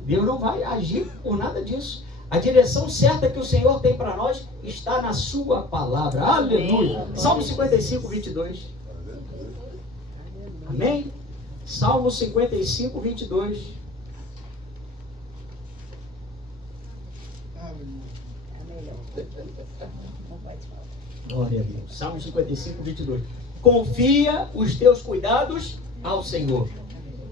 Deus não vai agir por nada disso. A direção certa que o Senhor tem para nós está na sua palavra. Aleluia. Salmo 55, 22. Amém? Salmo 55, 22. Glória a Deus. Salmo 55, 22. Confia os teus cuidados ao Senhor,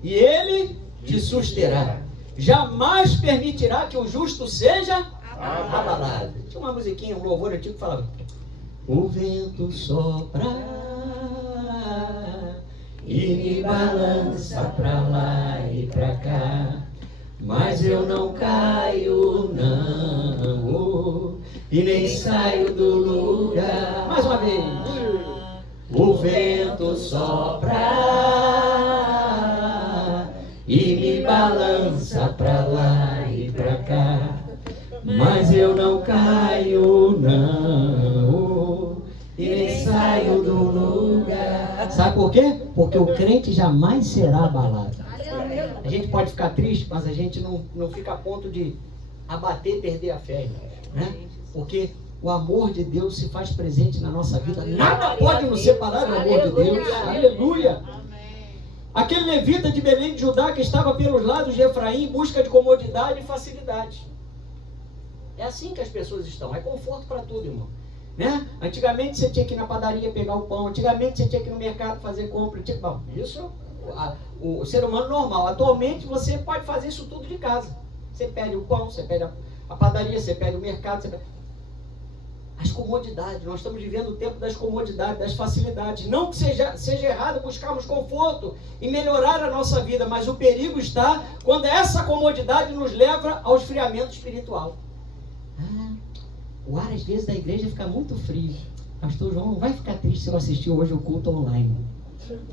e Ele te susterá. Jamais permitirá que o justo seja abalado. Tinha uma musiquinha, um louvor antigo que falava: o vento sopra e me balança pra lá e pra cá, mas eu não caio não, e nem saio do lugar. Mais uma vez. O vento sopra e me balança pra lá e pra cá, mas eu não caio não, e nem saio do lugar. Sabe por quê? Porque o crente jamais será abalado. A gente pode ficar triste, mas a gente não fica a ponto de abater e perder a fé, né? Porque o amor de Deus se faz presente na nossa vida. Nada pode nos separar do amor de Deus. Aleluia. Aquele levita de Belém de Judá que estava pelos lados de Efraim em busca de comodidade e facilidade. É assim que as pessoas estão. É conforto para tudo, irmão. Né? Antigamente você tinha que ir na padaria pegar o pão. Antigamente você tinha que ir no mercado fazer compra. Bom, isso o ser humano normal. Atualmente você pode fazer isso tudo de casa. Você pede o pão, você pede a padaria, você pede o mercado, você pede... As comodidades, nós estamos vivendo o tempo das comodidades, das facilidades. Não que seja errado buscarmos conforto e melhorar a nossa vida, mas o perigo está quando essa comodidade nos leva ao esfriamento espiritual. O ar às vezes da igreja fica muito frio. Pastor João não vai ficar triste se eu assistir hoje o culto online.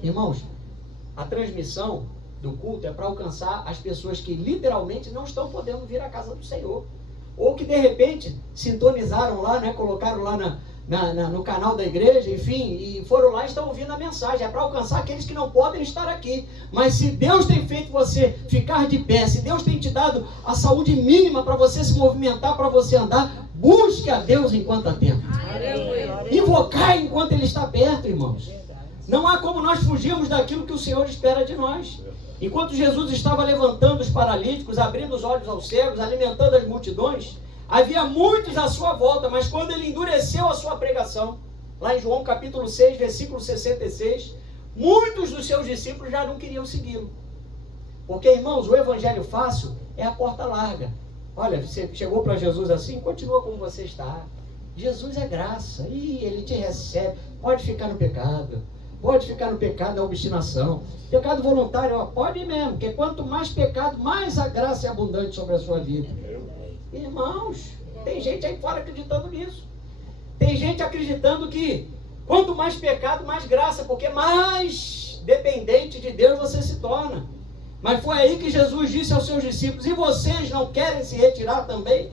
Irmãos, a transmissão do culto é para alcançar as pessoas que literalmente não estão podendo vir à casa do Senhor. Ou que de repente sintonizaram lá, né, colocaram lá no canal da igreja, enfim, e foram lá e estão ouvindo a mensagem. É para alcançar aqueles que não podem estar aqui. Mas se Deus tem feito você ficar de pé, se Deus tem te dado a saúde mínima para você se movimentar, para você andar, busque a Deus enquanto há tempo. Invocai enquanto Ele está perto, irmãos. Não há como nós fugirmos daquilo que o Senhor espera de nós. Enquanto Jesus estava levantando os paralíticos, abrindo os olhos aos cegos, alimentando as multidões, havia muitos à sua volta, mas quando ele endureceu a sua pregação, lá em João capítulo 6, versículo 66, muitos dos seus discípulos já não queriam segui-lo. Porque, irmãos, o evangelho fácil é a porta larga. Olha, você chegou para Jesus assim, continua como você está. Jesus é graça, e Ele te recebe. Pode ficar no pecado, pode ficar no pecado da obstinação. Pecado voluntário, ó, pode mesmo, porque quanto mais pecado, mais a graça é abundante sobre a sua vida. Irmãos, tem gente aí fora acreditando nisso. Tem gente acreditando que quanto mais pecado, mais graça, porque mais dependente de Deus você se torna. Mas foi aí que Jesus disse aos seus discípulos: e vocês não querem se retirar também?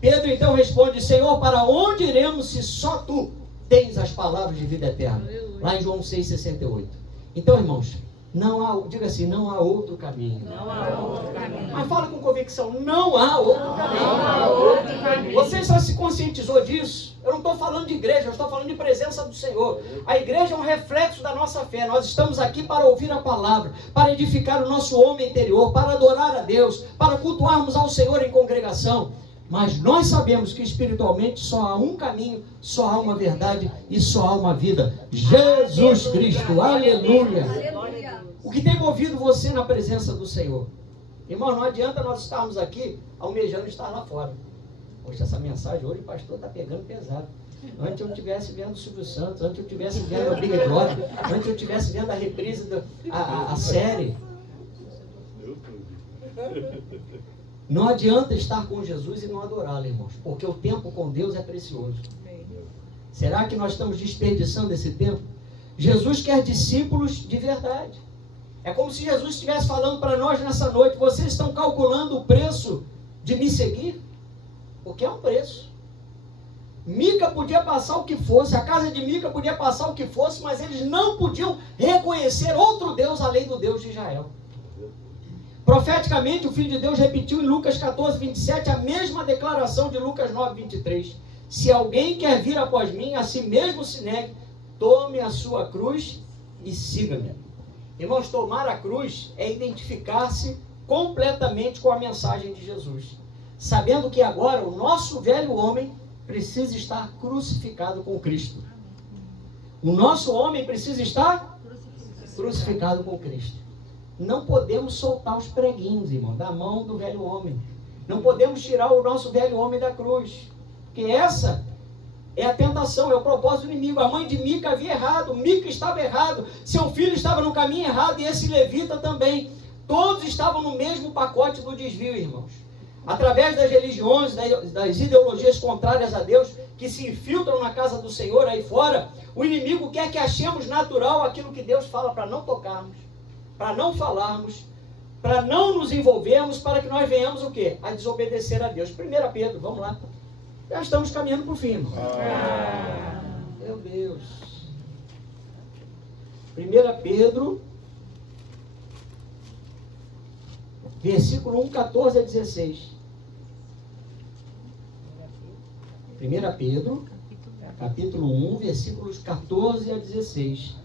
Pedro então responde: Senhor, para onde iremos se só Tu tens as palavras de vida eterna? Lá em João 6,68. Então, irmãos, não há, diga assim, não há outro caminho. Não há outro caminho. Mas fala com convicção, não há outro caminho. Não há outro caminho. Você só se conscientizou disso? Eu não estou falando de igreja, eu estou falando de presença do Senhor. A igreja é um reflexo da nossa fé. Nós estamos aqui para ouvir a palavra, para edificar o nosso homem interior, para adorar a Deus, para cultuarmos ao Senhor em congregação. Mas nós sabemos que espiritualmente só há um caminho, só há uma verdade e só há uma vida. Jesus Cristo, aleluia. O que tem movido você na presença do Senhor? Irmão, não adianta nós estarmos aqui almejando estar lá fora. Poxa, essa mensagem hoje o pastor está pegando pesado. Antes eu estivesse vendo o Silvio Santos, antes eu estivesse vendo a Big Brother, antes eu estivesse vendo a reprise a série. Não adianta estar com Jesus e não adorá-lo, irmãos, porque o tempo com Deus é precioso. Será que nós estamos desperdiçando esse tempo? Jesus quer discípulos de verdade. É como se Jesus estivesse falando para nós nessa noite: vocês estão calculando o preço de me seguir? Porque é um preço. Mica podia passar o que fosse, a casa de Mica podia passar o que fosse, mas eles não podiam reconhecer outro Deus além do Deus de Israel. Profeticamente, o Filho de Deus repetiu em Lucas 14, 27, a mesma declaração de Lucas 9, 23. Se alguém quer vir após mim, a si mesmo se negue, tome a sua cruz e siga-me. Irmãos, tomar a cruz é identificar-se completamente com a mensagem de Jesus. Sabendo que agora o nosso velho homem precisa estar crucificado com Cristo. O nosso homem precisa estar crucificado com Cristo. Não podemos soltar os preguinhos, irmão, da mão do velho homem. Não podemos tirar o nosso velho homem da cruz. Porque essa é a tentação, é o propósito do inimigo. A mãe de Mica havia errado, Mica estava errado, seu filho estava no caminho errado e esse levita também. Todos estavam no mesmo pacote do desvio, irmãos. Através das religiões, das ideologias contrárias a Deus, que se infiltram na casa do Senhor aí fora, o inimigo quer que achemos natural aquilo que Deus fala para não tocarmos, para não falarmos, para não nos envolvermos, para que nós venhamos o quê? A desobedecer a Deus. 1 Pedro, vamos lá. Já estamos caminhando para o fim, irmão. Meu Deus. 1 Pedro, versículo 1, 14 a 16. 1 Pedro, capítulo 1, versículos 14 a 16.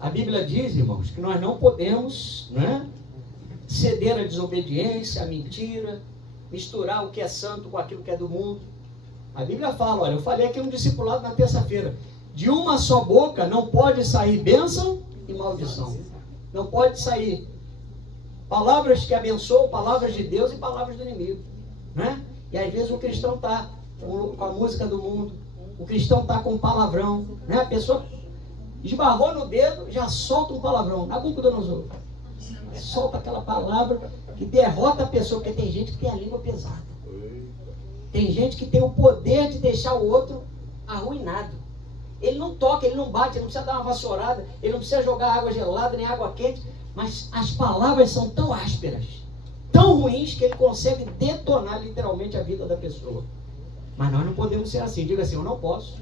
A Bíblia diz, irmãos, que nós não podemos, né, ceder à desobediência, à mentira, misturar o que é santo com aquilo que é do mundo. A Bíblia fala, olha, eu falei aqui no discipulado na terça-feira, de uma só boca não pode sair bênção e maldição. Não pode sair palavras que abençoam, palavras de Deus e palavras do inimigo, né? E às vezes o cristão está com a música do mundo, o cristão está com palavrão, né? A pessoa esbarrou no dedo, já solta um palavrão. Nabucodonosor. Solta aquela palavra que derrota a pessoa, porque tem gente que tem a língua pesada. Tem gente que tem o poder de deixar o outro arruinado. Ele não toca, ele não bate, ele não precisa dar uma vassourada, ele não precisa jogar água gelada nem água quente, mas as palavras são tão ásperas, tão ruins, que ele consegue detonar literalmente a vida da pessoa. Mas nós não podemos ser assim. Diga assim, eu não posso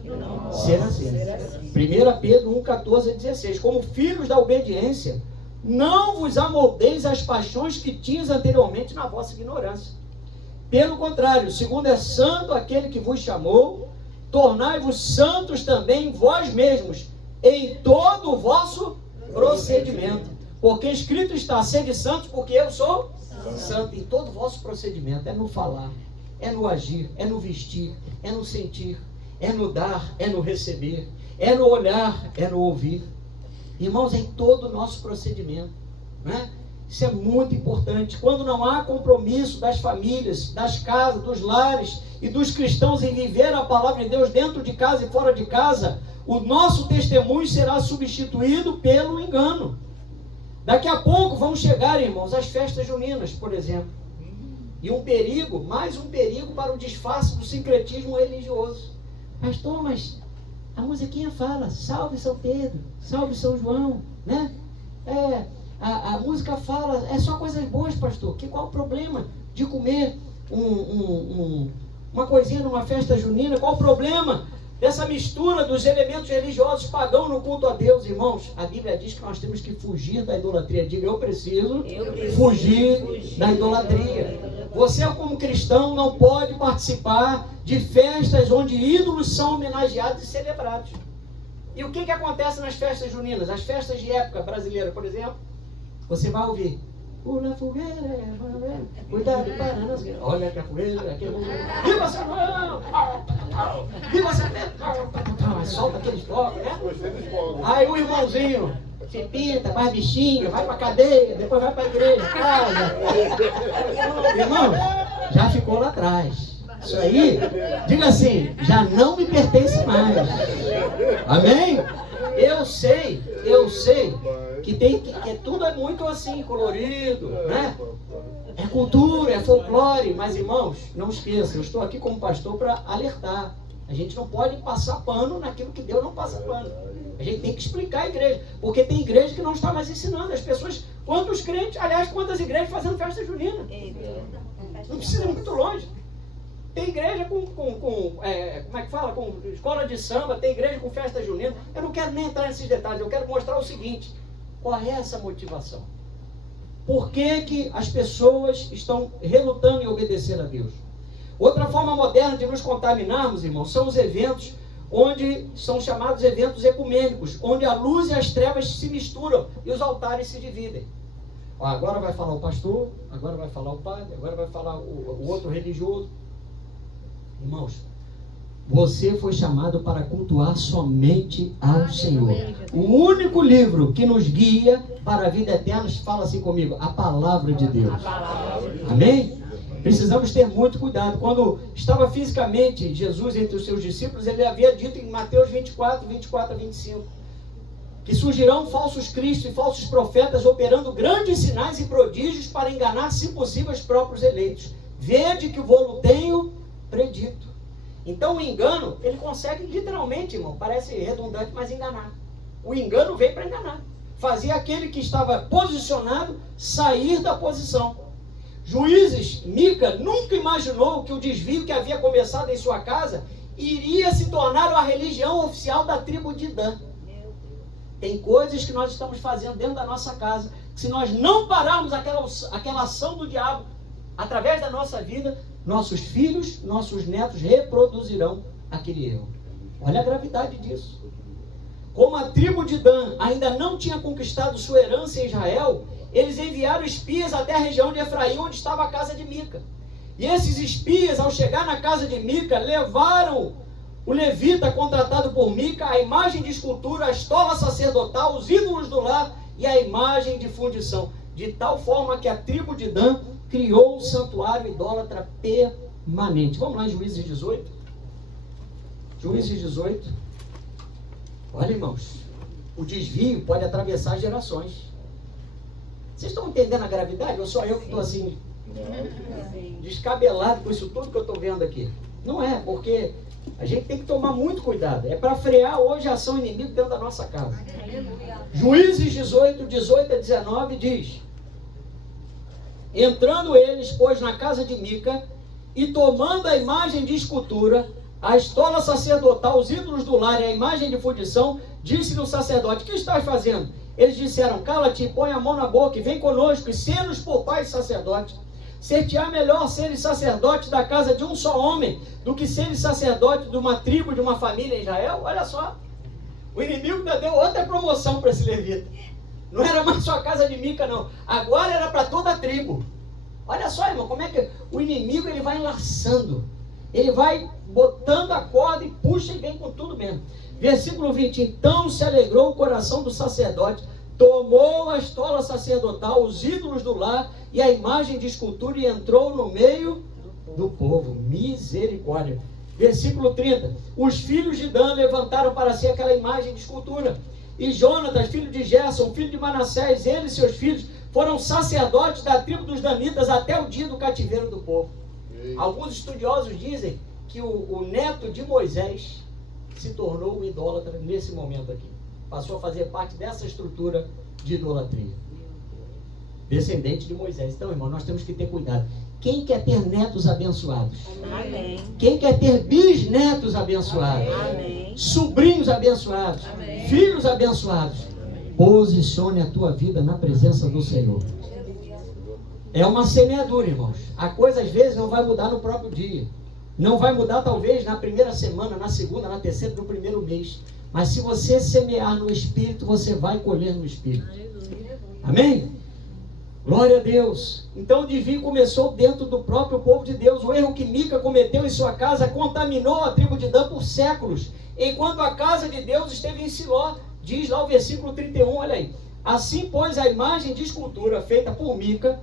ser assim. 1 Pedro 1, 14 a 16. Como filhos da obediência, não vos amoldeis às paixões que tinhas anteriormente na vossa ignorância. Pelo contrário, segundo é santo aquele que vos chamou, tornai-vos santos também vós mesmos, em todo o vosso procedimento. Porque escrito está, sede santos, porque eu sou santo. Em todo o vosso procedimento, é no falar, é no agir, é no vestir, é no sentir, é no dar, é no receber, é no olhar, é no ouvir. Irmãos, em todo o nosso procedimento, né? Isso é muito importante. Quando não há compromisso das famílias, das casas, dos lares e dos cristãos em viver a palavra de Deus dentro de casa e fora de casa, o nosso testemunho será substituído pelo engano. Daqui a pouco vão chegar, irmãos, as festas juninas, por exemplo. E um perigo, mais um perigo para o disfarce do sincretismo religioso. Pastor, mas a musiquinha fala, salve São Pedro, salve São João, né? A música fala, é só coisas boas, pastor. Qual o problema de comer uma coisinha numa festa junina? Qual o problema dessa mistura dos elementos religiosos pagãos no culto a Deus, irmãos? A Bíblia diz que nós temos que fugir da idolatria. Diga, eu preciso fugir da idolatria. Você, como cristão, não pode participar de festas onde ídolos são homenageados e celebrados. E o que acontece nas festas juninas? As festas de época brasileira, por exemplo, você vai ouvir: pula fogueira, cuidado para não se... Olha que a fogueira, viva São João! Viva São Pedro! Solta aqueles fogos, né? Aí o irmãozinho se pinta, faz bichinho, vai pra cadeia, depois vai pra igreja, casa. Irmão, já ficou lá atrás. Isso aí, diga assim, já não me pertence mais. Amém? Eu sei que tudo é muito assim, colorido, né? É cultura, é folclore, mas irmãos, não esqueçam, eu estou aqui como pastor para alertar. A gente não pode passar pano naquilo que Deus não passa pano. A gente tem que explicar a igreja, porque tem igreja que não está mais ensinando. As pessoas, quantos crentes, aliás, quantas igrejas fazendo festa junina? Não precisa ir muito longe. Tem igreja como é que fala? Com escola de samba, tem igreja com festa junina. Eu não quero nem entrar nesses detalhes, eu quero mostrar o seguinte: qual é essa motivação? Por que as pessoas estão relutando em obedecer a Deus? Outra forma moderna de nos contaminarmos, irmãos, são os eventos onde são chamados eventos ecumênicos, onde a luz e as trevas se misturam e os altares se dividem. Agora vai falar o pastor, agora vai falar o padre, agora vai falar o outro religioso. Irmãos, você foi chamado para cultuar somente ao Senhor. O único livro que nos guia para a vida eterna, fala assim comigo, a palavra de Deus. Amém? Precisamos ter muito cuidado. Quando estava fisicamente Jesus entre os seus discípulos, ele havia dito em Mateus 24 a 25, que surgirão falsos cristos e falsos profetas operando grandes sinais e prodígios para enganar, se possível, os próprios eleitos. Vede que vou-lo tenho predito. Então o engano, ele consegue literalmente, irmão, parece redundante, mas enganar. O engano veio para enganar. Fazia aquele que estava posicionado sair da posição. Juízes, Mica nunca imaginou que o desvio que havia começado em sua casa iria se tornar a religião oficial da tribo de Dan. Tem coisas que nós estamos fazendo dentro da nossa casa, que se nós não pararmos aquela ação do diabo através da nossa vida, nossos filhos, nossos netos reproduzirão aquele erro. Olha a gravidade disso. Como a tribo de Dan ainda não tinha conquistado sua herança em Israel, eles enviaram espias até a região de Efraim, onde estava a casa de Mica. E esses espias, ao chegar na casa de Mica, levaram o levita contratado por Mica, a imagem de escultura, a estola sacerdotal, os ídolos do lar e a imagem de fundição. De tal forma que a tribo de Dan criou um santuário idólatra permanente. Vamos lá em Juízes 18. Juízes 18. Olha, irmãos, o desvio pode atravessar gerações. Vocês estão entendendo a gravidade? Ou só eu que estou assim, descabelado com isso tudo que eu estou vendo aqui? Não é, porque a gente tem que tomar muito cuidado. É para frear hoje a ação inimiga dentro da nossa casa. Juízes 18 a 19 diz: entrando eles, pois, na casa de Mica, e tomando a imagem de escultura, a estola sacerdotal, os ídolos do lar e a imagem de fundição, disse-lhe o sacerdote: que estás fazendo? Eles disseram: cala-te, põe a mão na boca e vem conosco, e sê-nos por pai sacerdote. Ser-te-á melhor seres sacerdote da casa de um só homem, do que seres sacerdote de uma tribo, de uma família em Israel. Olha só, o inimigo ainda deu outra promoção para esse levita. Não era mais só a casa de Mica, não. Agora era para toda a tribo. Olha só, irmão, como é que o inimigo ele vai enlaçando. Ele vai botando a corda e puxa e vem com tudo mesmo. Versículo 20. Então se alegrou o coração do sacerdote, tomou a estola sacerdotal, os ídolos do lar e a imagem de escultura e entrou no meio do povo. Misericórdia. Versículo 30. Os filhos de Dan levantaram para si aquela imagem de escultura. E Jonatas, filho de Gerson, filho de Manassés, ele e seus filhos foram sacerdotes da tribo dos danitas até o dia do cativeiro do povo. Alguns estudiosos dizem que o neto de Moisés se tornou um idólatra nesse momento aqui. Passou a fazer parte dessa estrutura de idolatria. Descendente de Moisés. Então, irmão, nós temos que ter cuidado. Quem quer ter netos abençoados? Amém. Quem quer ter bisnetos abençoados? Amém. Sobrinhos abençoados? Amém. Filhos abençoados? Posicione a tua vida na presença do Senhor. É uma semeadura, irmãos. A coisa às vezes não vai mudar no próprio dia. Não vai mudar talvez na primeira semana, na segunda, na terceira, no primeiro mês. Mas se você semear no Espírito, você vai colher no Espírito. Amém? Glória a Deus. Então o divino começou dentro do próprio povo de Deus. O erro que Mica cometeu em sua casa contaminou a tribo de Dan por séculos, enquanto a casa de Deus esteve em Siló. Diz lá o versículo 31, olha aí. Assim, pois, a imagem de escultura feita por Mica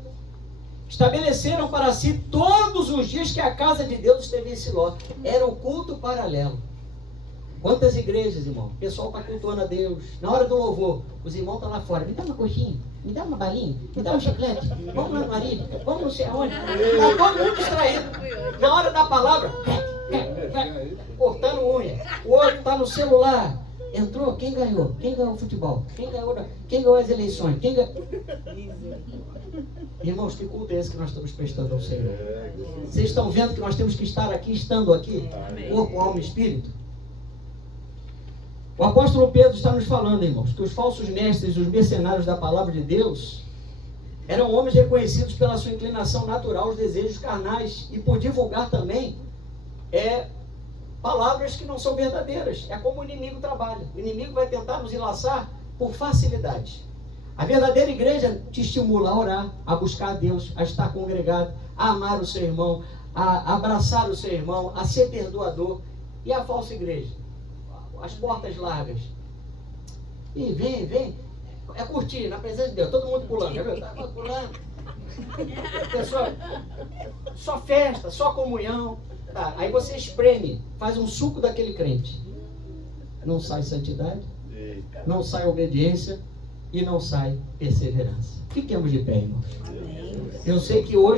estabeleceram para si todos os dias que a casa de Deus esteve em Siló. Era o culto paralelo. Quantas igrejas, irmão? O pessoal está cultuando a Deus. Na hora do louvor, os irmãos estão lá fora. Me dá uma coxinha, me dá uma balinha, me dá um chiclete. Vamos lá no marido, vamos não sei aonde. Está todo mundo distraído. Na hora da palavra, cortando unha. O outro está no celular. Entrou, quem ganhou? Quem ganhou o futebol? Quem ganhou as eleições? Quem ganhou? Irmãos, que culto é esse que nós estamos prestando ao Senhor? Vocês estão vendo que nós temos que estar aqui, estando aqui? Corpo, alma e espírito? O apóstolo Pedro está nos falando, irmãos, que os falsos mestres, os mercenários da palavra de Deus, eram homens reconhecidos pela sua inclinação natural aos desejos carnais e por divulgar também palavras que não são verdadeiras. É como o inimigo trabalha. O inimigo vai tentar nos enlaçar por facilidade. A verdadeira igreja te estimula a orar, a buscar a Deus, a estar congregado, a amar o seu irmão, a abraçar o seu irmão, a ser perdoador. E a falsa igreja? As portas largas. E vem. É curtir, na presença de Deus. Todo mundo pulando. Já viu? Tá pulando. Pessoal, só festa, só comunhão. Tá, aí você espreme, faz um suco daquele crente. Não sai santidade, não sai obediência e não sai perseverança. Fiquemos de pé, irmãos. Eu sei que hoje